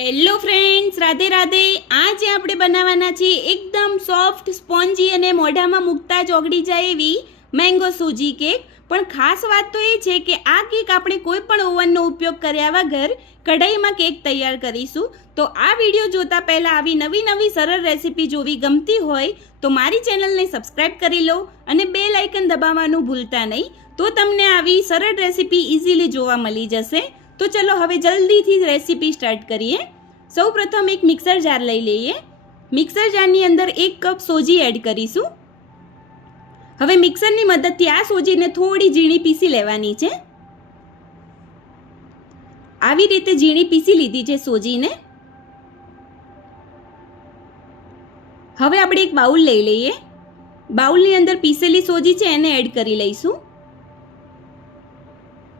Hello friends, Radhe Radhe. આજે આપણે બનાવવાના છીએ એકદમ સોફ્ટ, સ્પોન્જી અને મોઢામાં મૂકતા જ ઓગળી જાય એવી મેંગો સૂજી કેક. પણ ખાસ વાત તો એ છે કે આ કેક આપણે કોઈ પણ ઓવનનો ઉપયોગ કર્યા વગર કઢાઈમાં કેક તૈયાર કરીશું. તો આ વિડીયો જોતા પહેલાં આવી નવી નવી સરળ રેસીપી જોવી ગમતી હોય તો મારી ચેનલને સબસ્ક્રાઈબ કરી લો અને બેલ આઇકન દબાવવાનું ભૂલતા નહીં, તો તમને આવી સરળ રેસીપી ઇઝીલી જોવા મળી જશે. તો ચલો હવે જલ્દીથી રેસીપી સ્ટાર્ટ કરીએ. સૌપ્રથમ એક મિક્સર જાર લઈ લઈએ. મિક્સર જારની અંદર 1 કપ સોજી એડ કરીશું. હવે મિક્સરની મદદથી આ સોજીને થોડી ઝીણી પીસી લેવાની છે. આવી રીતે ઝીણી પીસી લીધી છે સોજીને. હવે આપણે એક બાઉલ લઈ લઈએ. બાઉલની અંદર પીસેલી સોજી છે એને એડ કરી લઈશું.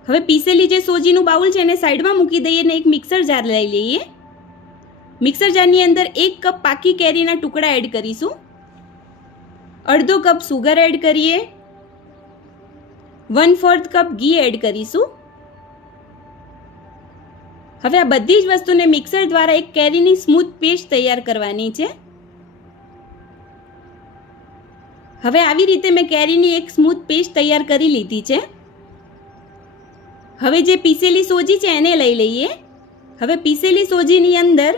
હવે પીસેલી જે સોજીનું બાઉલ છે એને સાઈડમાં મૂકી દઈએ અને એક મિક્સર જાર લઈ લઈએ. મિક્સર જારની અંદર 1 કપ પાકી કેરીના ટુકડા એડ કરીશું. અડધો કપ સુગર એડ કરીએ. 1/4 કપ ઘી એડ કરીશું. હવે આ બધી જ વસ્તુને મિક્સર દ્વારા એક કેરીની સ્મૂથ પેસ્ટ તૈયાર કરવાની છે. હવે આવી રીતે મેં કેરીની એક સ્મૂથ પેસ્ટ તૈયાર કરી લીધી છે. હવે જે પીસેલી સોજી છે એને લઈ લઈએ. હવે પીસેલી સોજીની અંદર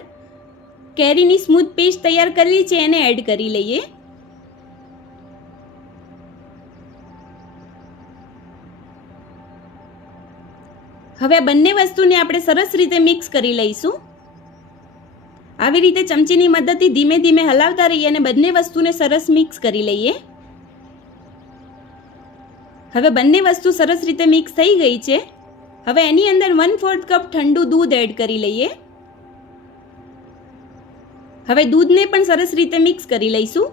કેરીની સ્મૂથ પેસ્ટ તૈયાર કરેલી છે એને એડ કરી લઈએ. હવે આ બંને વસ્તુને આપણે સરસ રીતે મિક્સ કરી લઈશું. આવી રીતે ચમચીની મદદથી ધીમે ધીમે હલાવતા રહીએ અને બંને વસ્તુને સરસ મિક્સ કરી લઈએ. હવે બંને વસ્તુ સરસ રીતે મિક્સ થઈ ગઈ છે. હવે એની અંદર 1/4 કપ ઠંડુ દૂધ એડ કરી લઈએ. હવે દૂધને પણ સરસ રીતે મિક્સ કરી લઈશું.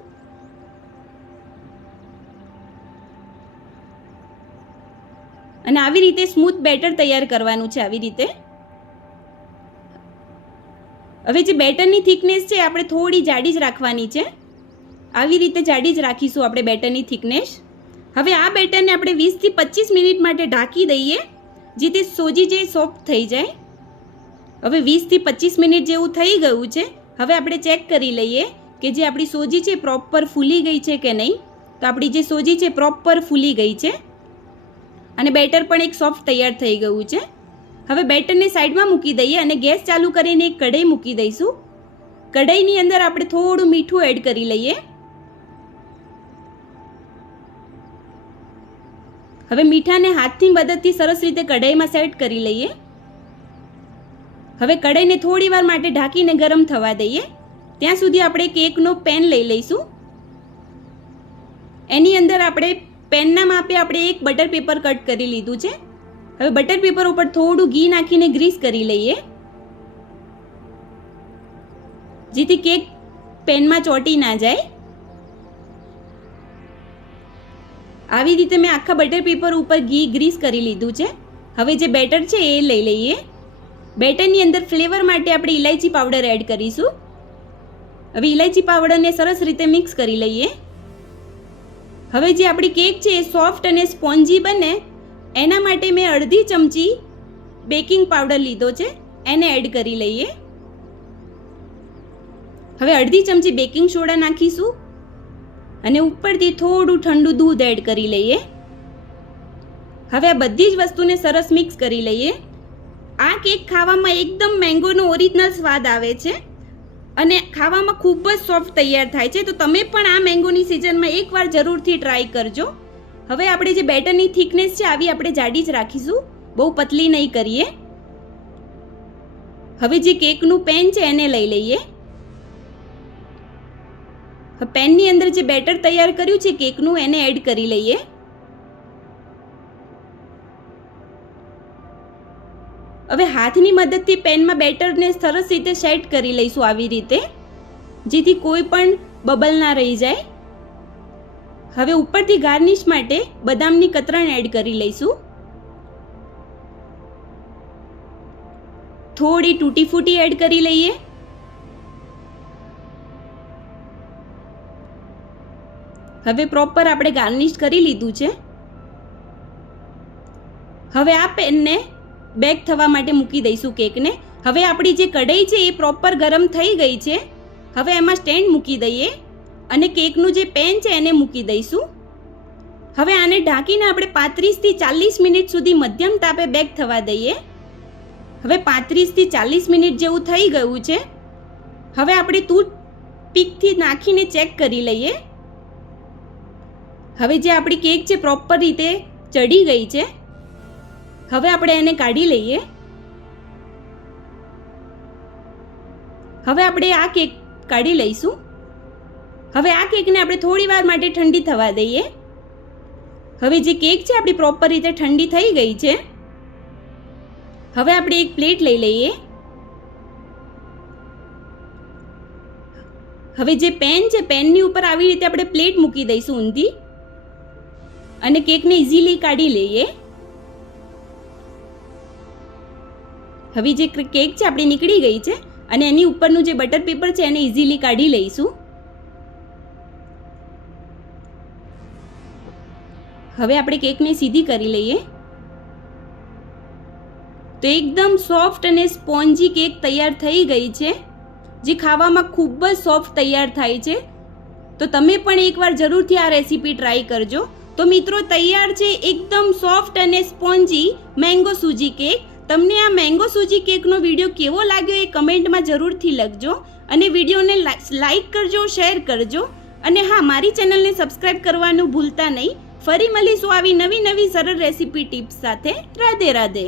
અને આવી રીતે સ્મૂથ બેટર તૈયાર કરવાનું છે. આવી રીતે હવે જે બેટરની થિકનેસ છે આપણે થોડી જાડી જ રાખવાની છે. આવી રીતે જાડી જ રાખીશું આપણે બેટરની થિકનેસ. હવે આ બેટરને આપણે 20 થી 25 મિનિટ માટે ઢાંકી દઈએ, જેથી સોજી જે સોફ્ટ થઈ જાય. હવે 20 થી 25 મિનિટ જેવું થઈ ગયું છે. હવે આપણે ચેક કરી લઈએ કે જે આપણી સોજી છે પ્રોપર ફૂલી ગઈ છે કે નહીં. તો આપણી જે સોજી છે પ્રોપર ફૂલી ગઈ છે અને બેટર પણ એક સોફ્ટ તૈયાર થઈ ગયું છે. હવે બેટરને સાઈડમાં મૂકી દઈએ અને ગેસ ચાલુ કરીને એક કઢાઈ મૂકી દઈશું. કઢાઈની અંદર આપણે થોડું મીઠું એડ કરી લઈએ. હવે મીઠાને હાથની મદદથી સરસ રીતે કઢાઈમાં સેટ કરી લઈએ. હવે કઢાઈને થોડી વાર માટે ઢાંકીને ગરમ થવા દઈએ. ત્યાં સુધી આપણે કેકનો પેન લઈ લઈશું. એની અંદર આપણે પેનના માપે આપણે એક બટર પેપર કટ કરી લીધું છે. હવે બટર પેપર ઉપર થોડું ઘી નાખીને ગ્રીસ કરી લઈએ, જેથી કેક પેનમાં ચોંટી ના જાય. આવી રીતે મેં આખા બટર પેપર ઉપર ઘી ગ્રીસ કરી લીધું છે. હવે જે બેટર છે એ લઈ લઈએ. બેટરની અંદર ફ્લેવર માટે આપણે ઇલાયચી પાવડર એડ કરીશું. હવે ઇલાયચી પાવડરને સરસ રીતે મિક્સ કરી લઈએ. હવે જે આપણી કેક છે એ સોફ્ટ અને સ્પોન્જી બને એના માટે મેં અડધી ચમચી બેકિંગ પાવડર લીધો છે, એને એડ કરી લઈએ. હવે અડધી ચમચી બેકિંગ સોડા નાખીશું અને ઉપરથી થોડું ઠંડુ દૂધ એડ કરી લઈએ. હવે આ બધી જ વસ્તુને સરસ મિક્સ કરી લઈએ. આ કેક ખાવામાં એકદમ મેંગોનો ઓરિજિનલ સ્વાદ આવે છે અને ખાવામાં ખૂબ જ સોફ્ટ તૈયાર થાય છે. તો તમે પણ આ મેંગોની સિઝનમાં એકવાર જરૂરથી ટ્રાય કરજો. હવે આપણે જે બેટરની થિકનેસ છે આવી આપણે જાડી જ રાખીશું, બહુ પતલી નહીં કરીએ. હવે જે કેકનું પેન છે એને લઈ લઈએ. પેનની અંદર જે બેટર તૈયાર કર્યું છે કેકનું એને એડ કરી લઈએ. હવે હાથની મદદથી પેનમાં બેટરને સરસ રીતે સેટ કરી લઈશું આવી રીતે, જેથી કોઈ પણ બબલ ના રહી જાય. હવે ઉપરથી ગાર્નિશ માટે બદામની કતરણ એડ કરી લઈશું. થોડી તૂટી ફૂટી એડ કરી લઈએ. હવે પ્રોપર આપણે ગાર્નિશ કરી લીધું છે. હવે આ પેનને બેક થવા માટે મૂકી દઈશું કેકને. હવે આપણી જે કઢાઈ છે એ પ્રોપર ગરમ થઈ ગઈ છે. હવે એમાં સ્ટેન્ડ મૂકી દઈએ અને કેકનું જે પેન છે એને મૂકી દઈશું. હવે આને ઢાંકીને આપણે 35 થી 40 મિનિટ સુધી મધ્યમ તાપે બેક થવા દઈએ. હવે 35 થી 40 મિનિટ જેવું થઈ ગયું છે. હવે આપણે ટૂથપીકથી નાખીને ચેક કરી લઈએ. હવે જે આપણી કેક છે પ્રોપર રીતે ચડી ગઈ છે. હવે આપણે એને કાઢી લઈએ. હવે આપણે આ કેક કાઢી લઈશું. હવે આ કેકને આપણે થોડી વાર માટે ઠંડી થવા દઈએ. હવે જે કેક છે આપણી પ્રોપર રીતે ઠંડી થઈ ગઈ છે. હવે આપણે એક પ્લેટ લઈ લઈએ. હવે જે પેન છે પેનની ઉપર આવી રીતે આપણે પ્લેટ મૂકી દઈશું ઊંધી અને કેકને ઇઝીલી કાઢી લઈએ. હવે જે કેક છે આપણી નીકળી ગઈ છે અને એની ઉપરનું જે બટર પેપર છે એને ઇઝીલી કાઢી લઈશું. હવે આપણે કેકને સીધી કરી લઈએ. તો એકદમ સોફ્ટ અને સ્પોન્જી કેક તૈયાર થઈ ગઈ છે, જે ખાવામાં ખૂબ જ સોફ્ટ તૈયાર થાય છે. તો તમે પણ એકવાર જરૂરથી આ રેસીપી ટ્રાય કરજો. તો મિત્રો તૈયાર છે એકદમ સોફ્ટ અને સ્પોન્જી મેંગો સૂજી કેક. તમને આ મેંગો સૂજી કેકનો વિડીયો કેવો લાગ્યો એ કમેન્ટમાં જરૂરથી લખજો અને વિડીયોને લાઈક કરજો, શેર કરજો અને હા, મારી ચેનલને સબસ્ક્રાઈબ કરવાનું ભૂલતા નહીં. ફરી મળીશું આવી નવી સરળ રેસીપી ટિપ્સ સાથે. રાધે રાધે.